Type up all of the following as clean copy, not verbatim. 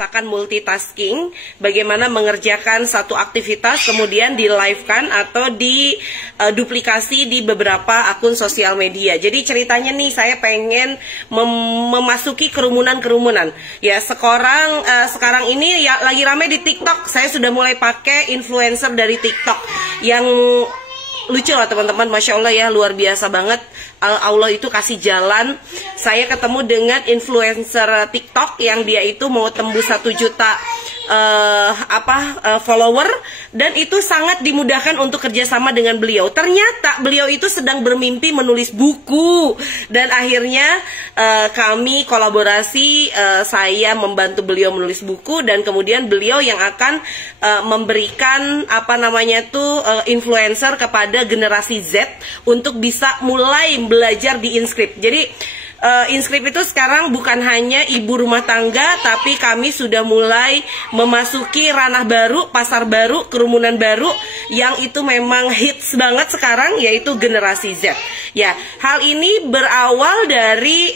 Akan multitasking, bagaimana mengerjakan satu aktivitas kemudian di live-kan atau di duplikasi di beberapa akun sosial media. Jadi ceritanya nih, saya pengen memasuki kerumunan-kerumunan. Ya, sekarang ini ya lagi rame di TikTok. Saya sudah mulai pakai influencer dari TikTok yang lucu lah teman-teman, Masya Allah ya, luar biasa banget. Allah itu kasih jalan. Saya ketemu dengan influencer TikTok yang dia itu mau tembus 1 juta follower, dan itu sangat dimudahkan untuk kerjasama dengan beliau. Ternyata beliau itu sedang bermimpi menulis buku, dan akhirnya kami kolaborasi. Saya membantu beliau menulis buku, dan kemudian beliau yang akan memberikan influencer kepada generasi Z untuk bisa mulai belajar di Inscript. Jadi Inscript itu sekarang bukan hanya ibu rumah tangga, tapi kami sudah mulai memasuki ranah baru, pasar baru, kerumunan baru yang itu memang hits banget sekarang, yaitu generasi Z. Ya, hal ini berawal dari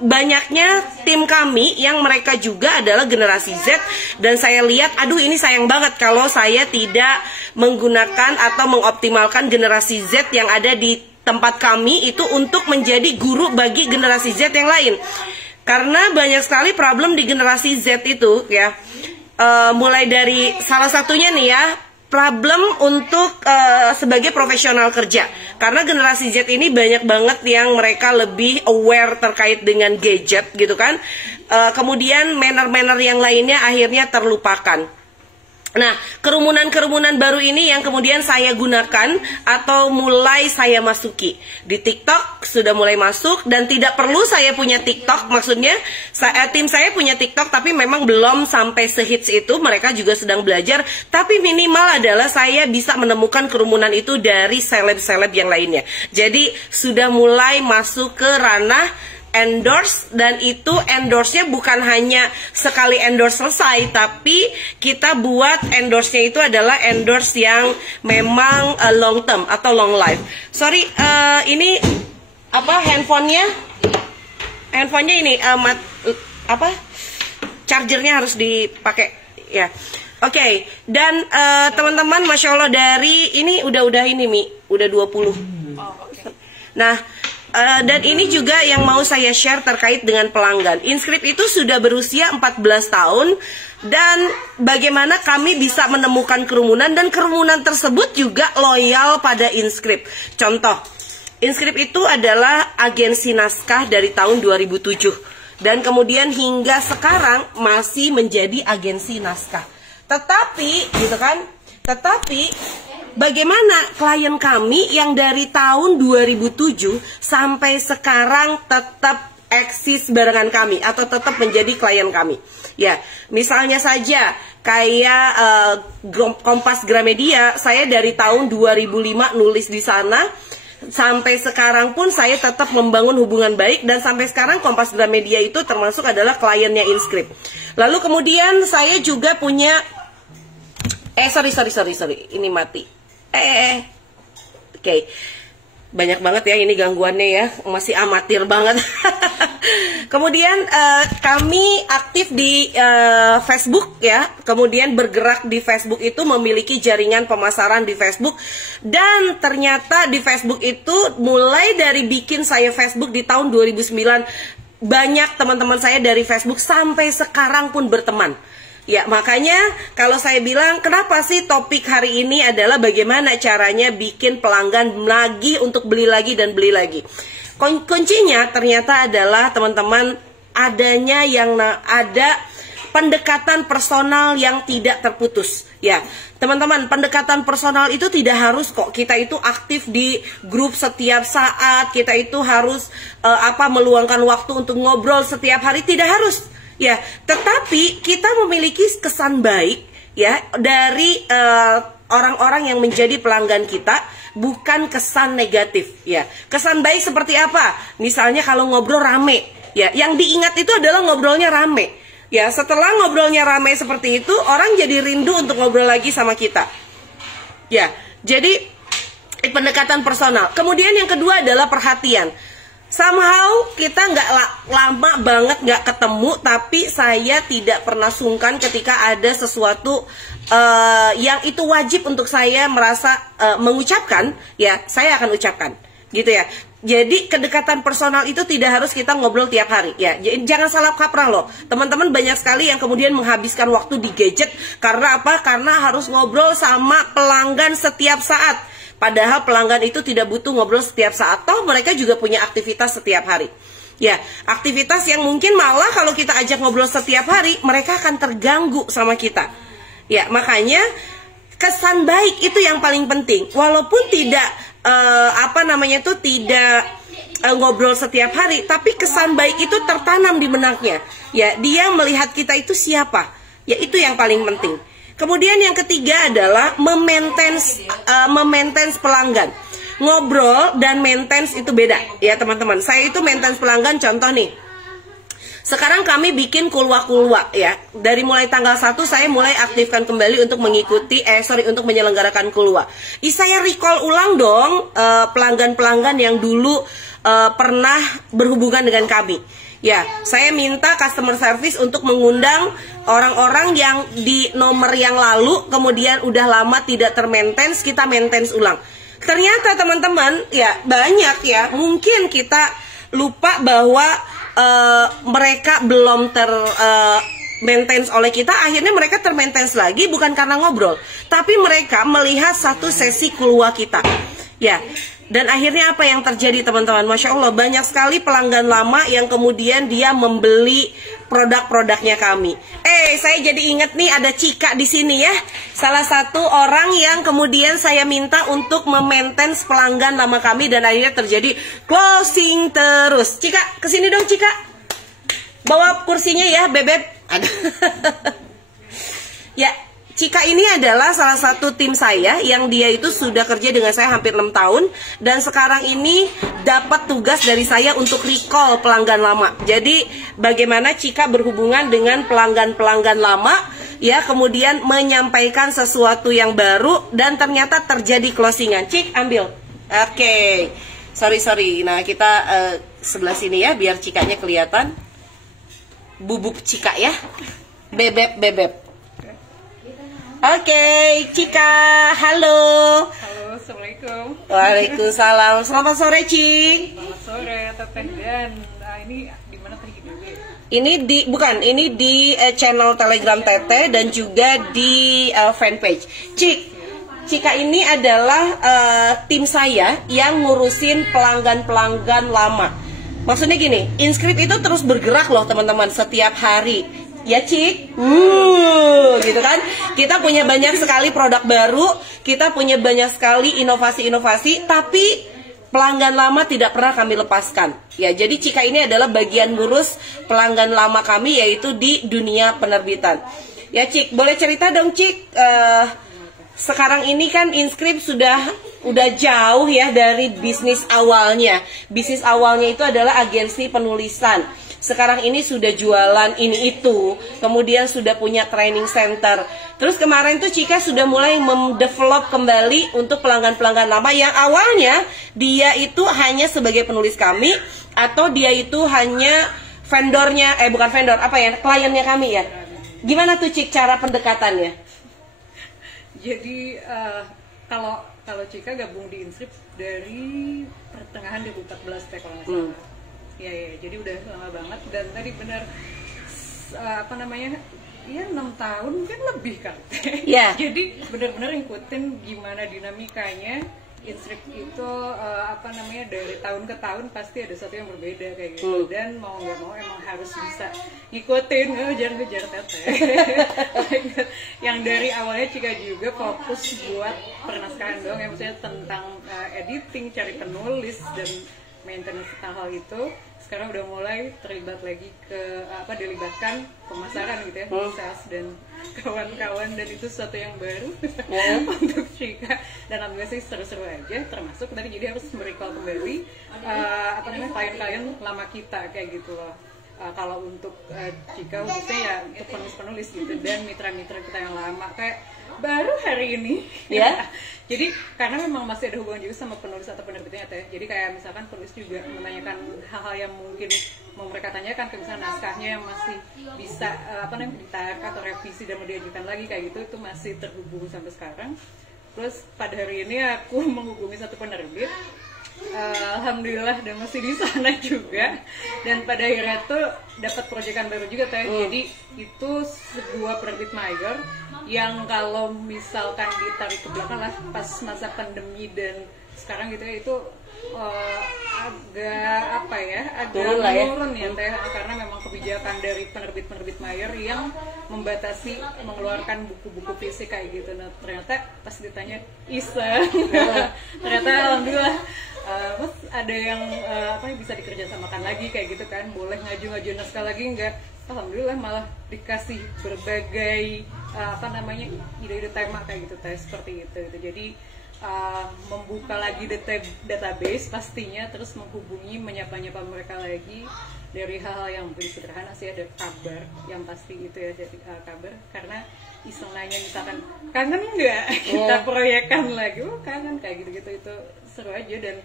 banyaknya tim kami yang mereka juga adalah generasi Z, dan saya lihat, aduh ini sayang banget kalau saya tidak menggunakan atau mengoptimalkan generasi Z yang ada di tempat kami itu untuk menjadi guru bagi generasi Z yang lain. Karena banyak sekali problem di generasi Z itu ya. Mulai dari salah satunya nih ya, problem untuk sebagai profesional kerja. Karena generasi Z ini banyak banget yang mereka lebih aware terkait dengan gadget gitu kan. Kemudian manner-manner yang lainnya akhirnya terlupakan. Nah, kerumunan-kerumunan baru ini yang kemudian saya gunakan atau mulai saya masuki. Di TikTok sudah mulai masuk, dan tidak perlu saya punya TikTok. Maksudnya tim saya punya TikTok, tapi memang belum sampai sehits itu. Mereka juga sedang belajar. Tapi minimal adalah saya bisa menemukan kerumunan itu dari seleb-seleb yang lainnya. Jadi sudah mulai masuk ke ranah endorse, dan itu endorse-nya bukan hanya sekali endorse selesai, tapi kita buat endorse-nya itu adalah endorse yang memang long term atau long life. Sorry, ini handphonenya ini chargernya harus dipakai ya. Oke, dan teman-teman, Masya Allah, dari ini udah ini Mi, udah 20. Nah, dan ini juga yang mau saya share terkait dengan pelanggan. Inscript itu sudah berusia 14 tahun, dan bagaimana kami bisa menemukan kerumunan, dan kerumunan tersebut juga loyal pada Inscript. Contoh, Inscript itu adalah agensi naskah dari tahun 2007, dan kemudian hingga sekarang masih menjadi agensi naskah. Tetapi bagaimana klien kami yang dari tahun 2007 sampai sekarang tetap eksis barengan kami atau tetap menjadi klien kami. Ya, misalnya saja kayak Kompas Gramedia, saya dari tahun 2005 nulis di sana. Sampai sekarang pun saya tetap membangun hubungan baik, dan sampai sekarang Kompas Gramedia itu termasuk adalah kliennya Inscript. Lalu kemudian saya juga punya sorry, ini mati. Oke. Banyak banget ya ini gangguannya ya, masih amatir banget. Kemudian kami aktif di Facebook ya. Kemudian bergerak di Facebook itu, memiliki jaringan pemasaran di Facebook. Dan ternyata di Facebook itu mulai dari bikin saya Facebook di tahun 2009, banyak teman-teman saya dari Facebook sampai sekarang pun berteman. Ya, makanya kalau saya bilang kenapa sih topik hari ini adalah bagaimana caranya bikin pelanggan lagi untuk beli lagi dan beli lagi. Kuncinya ternyata adalah teman-teman ada pendekatan personal yang tidak terputus. Ya, teman-teman, pendekatan personal itu tidak harus kok kita itu aktif di grup setiap saat, kita itu harus meluangkan waktu untuk ngobrol setiap hari, tidak harus. Ya, tetapi kita memiliki kesan baik ya dari orang-orang yang menjadi pelanggan kita, bukan kesan negatif ya. Kesan baik seperti apa? Misalnya kalau ngobrol rame ya, yang diingat itu adalah ngobrolnya rame. Ya, setelah ngobrolnya rame seperti itu, orang jadi rindu untuk ngobrol lagi sama kita. Ya, jadi pendekatan personal. Kemudian yang kedua adalah perhatian. somehow kita nggak lama banget nggak ketemu, tapi saya tidak pernah sungkan ketika ada sesuatu yang itu wajib untuk saya merasa mengucapkan, ya saya akan ucapkan, gitu ya. Jadi kedekatan personal itu tidak harus kita ngobrol tiap hari, ya. Jangan salah kaprah loh, teman-teman. Banyak sekali yang kemudian menghabiskan waktu di gadget karena apa? Karena harus ngobrol sama pelanggan setiap saat. Padahal pelanggan itu tidak butuh ngobrol setiap saat, toh mereka juga punya aktivitas setiap hari. Ya, aktivitas yang mungkin malah kalau kita ajak ngobrol setiap hari, mereka akan terganggu sama kita. Ya, makanya kesan baik itu yang paling penting. Walaupun tidak tidak ngobrol setiap hari, tapi kesan baik itu tertanam di benaknya. Ya, dia melihat kita itu siapa. Ya, itu yang paling penting. Kemudian yang ketiga adalah memaintain pelanggan. Ngobrol dan maintenance itu beda, ya teman-teman. Saya itu maintenance pelanggan, contoh nih. Sekarang kami bikin kulwa-kulwa, ya. Dari mulai tanggal 1 saya mulai aktifkan kembali untuk mengikuti untuk menyelenggarakan kulwa. Saya recall ulang dong pelanggan-pelanggan yang dulu pernah berhubungan dengan kami. Ya, saya minta customer service untuk mengundang orang-orang yang di nomor yang lalu kemudian udah lama tidak termaintenance, kita maintenance ulang. Ternyata teman-teman, ya banyak ya, mungkin kita lupa bahwa mereka belum maintenance oleh kita, akhirnya mereka termaintenance lagi bukan karena ngobrol, tapi mereka melihat satu sesi keluar kita. Ya, dan akhirnya apa yang terjadi teman-teman? Masya Allah, banyak sekali pelanggan lama yang kemudian dia membeli produk-produknya kami. Saya jadi ingat nih, ada Cika di sini ya. Salah satu orang yang kemudian saya minta untuk memaintain pelanggan lama kami dan akhirnya terjadi closing terus. Cika, kesini dong Cika. Bawa kursinya ya, Bebek. Ada. Ya, Cika ini adalah salah satu tim saya yang dia itu sudah kerja dengan saya hampir 6 tahun dan sekarang ini dapat tugas dari saya untuk recall pelanggan lama. Jadi bagaimana Cika berhubungan dengan pelanggan-pelanggan lama, ya, kemudian menyampaikan sesuatu yang baru dan ternyata terjadi closingan. Cik, ambil. Oke. Sorry. Nah, kita sebelah sini ya biar Cikanya kelihatan. Bubuk Cika ya. Bebek. Oke, Cika, halo. Halo, assalamualaikum. Waalaikumsalam. Selamat sore, Cik. Selamat sore, Teteh. Dan ini di mana tadi gitu? Ini di channel Telegram Teteh dan juga di fanpage. Cika ini adalah tim saya yang ngurusin pelanggan-pelanggan lama. Maksudnya gini, Inscript itu terus bergerak loh teman-teman setiap hari. Ya Cik, gitu kan. Kita punya banyak sekali produk baru, kita punya banyak sekali inovasi-inovasi, tapi pelanggan lama tidak pernah kami lepaskan. Ya, jadi Cika ini adalah bagian ngurus pelanggan lama kami, yaitu di dunia penerbitan. Ya Cik, boleh cerita dong Cik, sekarang ini kan Inscript udah jauh ya dari bisnis awalnya. Bisnis awalnya itu adalah agensi penulisan. Sekarang ini sudah jualan ini itu, kemudian sudah punya training center. Terus kemarin tuh Cika sudah mulai mendevelop kembali untuk pelanggan-pelanggan lama yang awalnya dia itu hanya sebagai penulis kami, atau dia itu hanya vendornya, bukan vendor, kliennya kami ya. Gimana tuh Cik cara pendekatannya? Jadi kalau Cika gabung di Inscript dari pertengahan 2014 kalau nggak salah. Ya, jadi udah lama banget dan tadi benar ya 6 tahun mungkin lebih kan. Yeah. Jadi benar-benar ngikutin gimana dinamikanya Inscript itu dari tahun ke tahun pasti ada sesuatu yang berbeda kayak gitu. Dan mau nggak mau emang harus bisa ngikutin, jangan ngejar Teteh. Yang dari awalnya Cika juga fokus buat pernaskahan doang, yang maksudnya tentang editing, cari penulis dan maintenance hal itu. Sekarang udah mulai terlibat lagi dilibatkan pemasaran gitu ya, sales dan kawan-kawan, dan itu sesuatu yang baru untuk Cika. Dan alhamdulillah sih seru-seru aja, termasuk tadi jadi harus merecall kembali klien-klien lama kita kayak gitu loh. kalau untuk jika khususnya ya untuk penulis-penulis gitu dan mitra-mitra kita yang lama kayak baru hari ini ya. Jadi karena memang masih ada hubungan juga sama penulis atau penerbitnya Teh. Jadi kayak misalkan penulis juga menanyakan hal-hal yang mungkin mau mereka tanyakan, kayak misalnya naskahnya yang masih bisa ditarik atau revisi dan mau diajukan lagi kayak gitu, itu masih terhubung sampai sekarang. Terus pada hari ini aku menghubungi satu penerbit, alhamdulillah dan masih di sana juga, dan pada akhirnya tuh dapat proyekan baru juga Teh. Jadi itu sebuah penerbit mayor yang kalau misalkan ditarik ke belakang lah pas masa pandemi dan sekarang gitu ya, itu agak menurun ya Teh, karena memang kebijakan dari penerbit mayor yang membatasi mengeluarkan buku-buku fisik kayak gitu. Nah ternyata pas ditanya iseng ternyata alhamdulillah terus ada yang bisa dikerjasamakan lagi kayak gitu kan, boleh ngaju naskah lagi enggak, alhamdulillah malah dikasih berbagai ide-ide tema kayak gitu Teh, seperti itu. Jadi membuka lagi database pastinya, terus menghubungi menyapa mereka lagi dari hal-hal yang mungkin sederhana sih, ada kabar yang pasti itu ya, jadi kabar karena iseng nanya misalkan kangen nggak kita proyekan lagi, kangen kayak gitu-gitu, itu seru aja dan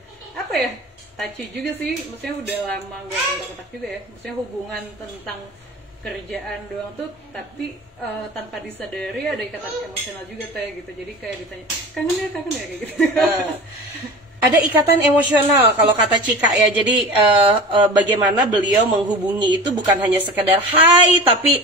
touchy juga sih, maksudnya udah lama nggak kontak-kontak juga ya, maksudnya hubungan tentang kerjaan doang tuh tapi tanpa disadari ada ikatan emosional juga Teh gitu. Jadi kayak ditanya kangen ya kayak gitu. Ada ikatan emosional kalau kata Cika ya. Jadi bagaimana beliau menghubungi itu bukan hanya sekedar hai, tapi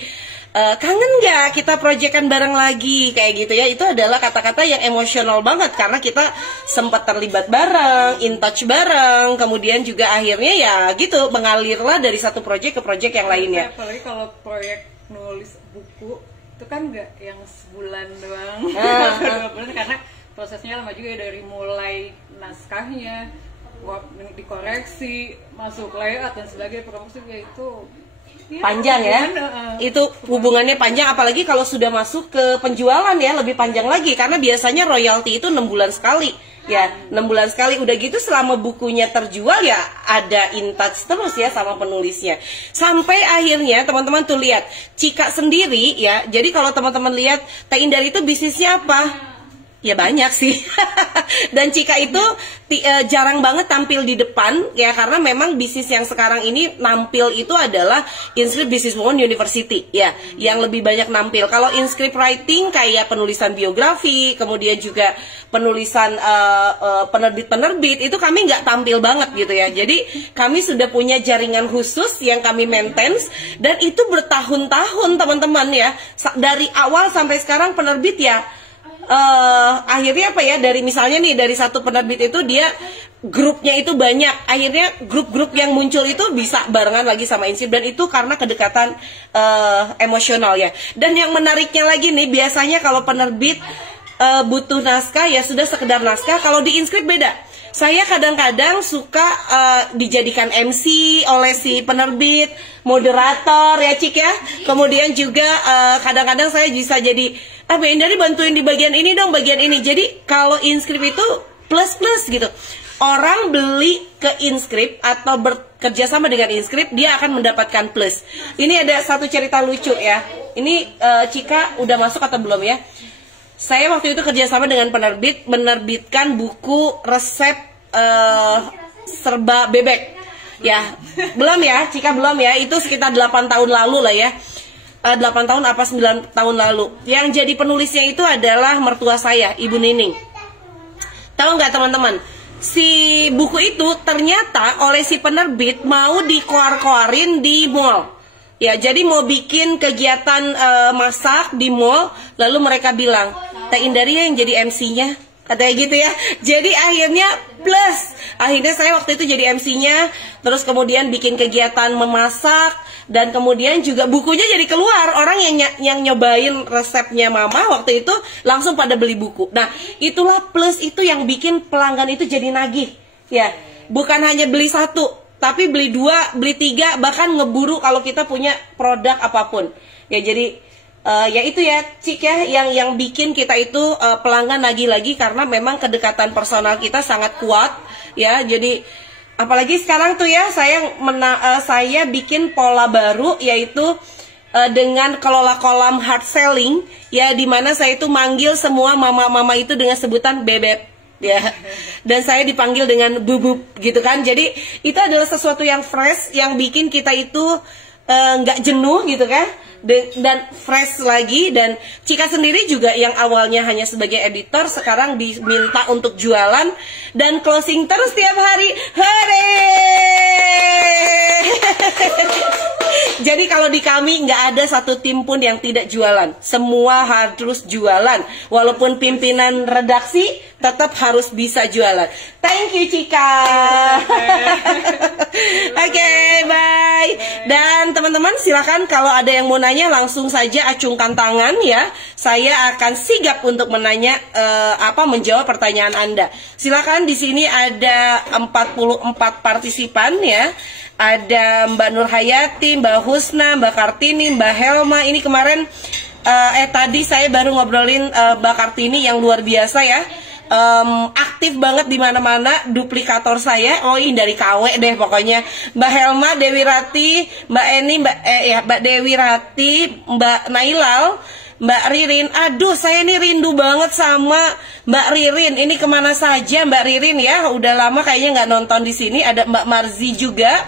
kangen nggak kita proyekan bareng lagi kayak gitu ya. Itu adalah kata-kata yang emosional banget karena kita sempat terlibat bareng, in touch bareng, kemudian juga akhirnya ya gitu mengalirlah dari satu proyek ke proyek yang lainnya. Apalagi kalau proyek nulis buku itu kan nggak yang sebulan doang, 2 bulan, karena prosesnya lama juga ya, dari mulai naskahnya dikoreksi, masuk layout dan sebagainya, promosi itu panjang ya, itu hubungannya panjang, apalagi kalau sudah masuk ke penjualan ya lebih panjang lagi karena biasanya royalti itu 6 bulan sekali ya, 6 bulan sekali. Udah gitu selama bukunya terjual ya ada in touch terus ya sama penulisnya, sampai akhirnya teman-teman tuh lihat Cika sendiri ya. Jadi kalau teman-teman lihat Teh Indar itu bisnisnya apa? Ya banyak sih. Dan Cika itu jarang banget tampil di depan ya, karena memang bisnis yang sekarang ini nampil itu adalah InScript Businesswoman University ya, yang lebih banyak nampil. Kalau InScript writing kayak penulisan biografi, kemudian juga penulisan penerbit-penerbit itu kami nggak tampil banget gitu ya. Jadi kami sudah punya jaringan khusus yang kami maintain, dan itu bertahun-tahun teman-teman ya, dari awal sampai sekarang penerbit ya. Akhirnya dari misalnya nih dari satu penerbit itu dia grupnya itu banyak, akhirnya grup-grup yang muncul itu bisa barengan lagi sama InScript, dan itu karena kedekatan emosional ya. Dan yang menariknya lagi nih, biasanya kalau penerbit butuh naskah ya sudah sekedar naskah, kalau di InScript beda. Saya kadang-kadang suka dijadikan MC oleh si penerbit, moderator ya Cik ya. Kemudian juga kadang-kadang saya bisa jadi Mbak Indari bantuin di bagian ini dong, bagian ini. Jadi kalau InScript itu plus-plus gitu. Orang beli ke InScript atau bekerja sama dengan InScript, dia akan mendapatkan plus. Ini ada satu cerita lucu ya. Ini Cika udah masuk atau belum ya? Saya waktu itu kerjasama dengan penerbit menerbitkan buku resep serba bebek. Ya, belum ya, Cika belum ya. Itu sekitar 8 tahun lalu lah ya. 8 tahun apa 9 tahun lalu. Yang jadi penulisnya itu adalah mertua saya, Ibu Nining. Tahu nggak teman-teman? Si buku itu ternyata oleh si penerbit mau dikoar-koarin di mall. Ya, jadi mau bikin kegiatan masak di mall, lalu mereka bilang, Teh Indari yang jadi MC-nya, katanya gitu ya. Jadi akhirnya plus, akhirnya saya waktu itu jadi MC-nya, terus kemudian bikin kegiatan memasak, dan kemudian juga bukunya jadi keluar. Orang yang nyobain resepnya mama waktu itu langsung pada beli buku. Nah, itulah plus itu yang bikin pelanggan itu jadi nagih. Ya, bukan hanya beli satu, tapi beli 2, beli 3, bahkan ngeburu kalau kita punya produk apapun. Ya, jadi ya itu ya Cik ya, yang bikin kita itu pelanggan nagih lagi karena memang kedekatan personal kita sangat kuat ya. Jadi Apalagi sekarang tuh ya, saya bikin pola baru, yaitu dengan kelola kolam hard selling, ya, dimana saya itu manggil semua mama-mama itu dengan sebutan bebek, ya, dan saya dipanggil dengan bubub gitu kan. Jadi itu adalah sesuatu yang fresh, yang bikin kita itu nggak jenuh gitu kan, dan fresh lagi. Dan Cika sendiri juga yang awalnya hanya sebagai editor, sekarang diminta untuk jualan dan closing terus tiap hari. Hore! Jadi kalau di kami nggak ada satu tim pun yang tidak jualan, semua harus jualan. Walaupun pimpinan redaksi tetap harus bisa jualan. Thank you Cika. Oke, bye. Dan teman-teman silakan kalau ada yang mau nanya langsung saja acungkan tangan ya. Saya akan sigap untuk menjawab pertanyaan Anda. Silakan, di sini ada 44 partisipan ya. Ada Mbak Nur Hayati, Mbak Husna, Mbak Kartini, Mbak Helma. Ini kemarin tadi saya baru ngobrolin Mbak Kartini yang luar biasa ya. Aktif banget di mana-mana, duplikator saya. Oh, ini dari KW deh pokoknya. Mbak Helma, Dewi Rati, Mbak Eni, Mbak Dewi Rati, Mbak Nailal, Mbak Ririn. Aduh, saya ini rindu banget sama Mbak Ririn. Ini kemana saja Mbak Ririn ya? Udah lama kayaknya nggak nonton di sini. Ada Mbak Marzi juga.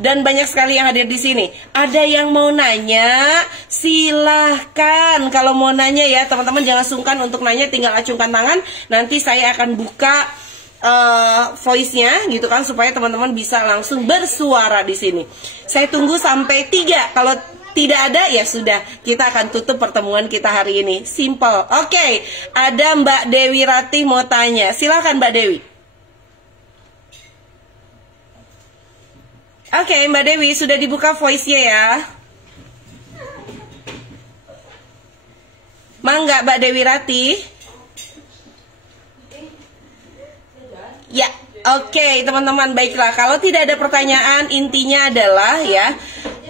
Dan banyak sekali yang hadir di sini. Ada yang mau nanya? Silahkan. Kalau mau nanya ya, teman-teman jangan sungkan untuk nanya, tinggal acungkan tangan. Nanti saya akan buka voice-nya gitu kan, supaya teman-teman bisa langsung bersuara di sini. Saya tunggu sampai 3. Kalau tidak ada ya sudah, kita akan tutup pertemuan kita hari ini. Simple. Oke, ada Mbak Dewi Ratih mau tanya. Silahkan Mbak Dewi. Oke, Mbak Dewi, sudah dibuka voice-nya ya. Mangga Mbak Dewi Rati. Ya, oke teman-teman, baiklah. Kalau tidak ada pertanyaan, intinya adalah ya,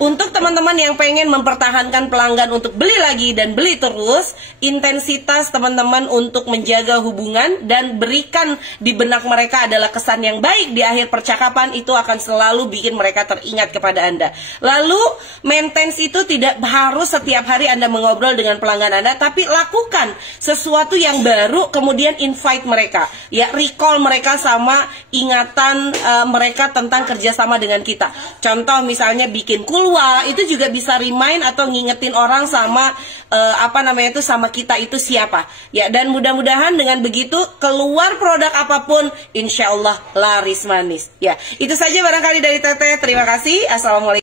untuk teman-teman yang pengen mempertahankan pelanggan untuk beli lagi dan beli terus, intensitas teman-teman untuk menjaga hubungan dan berikan di benak mereka adalah kesan yang baik di akhir percakapan, itu akan selalu bikin mereka teringat kepada Anda. Lalu, maintenance itu tidak harus setiap hari Anda mengobrol dengan pelanggan Anda, tapi lakukan sesuatu yang baru, kemudian invite mereka. Ya, recall mereka sama ingatan mereka tentang kerjasama dengan kita. Contoh misalnya bikin itu juga bisa remind atau ngingetin orang sama sama kita itu siapa ya. Dan mudah-mudahan dengan begitu keluar produk apapun insya Allah laris manis ya. Itu saja barangkali dari Teteh. Terima kasih. Assalamualaikum.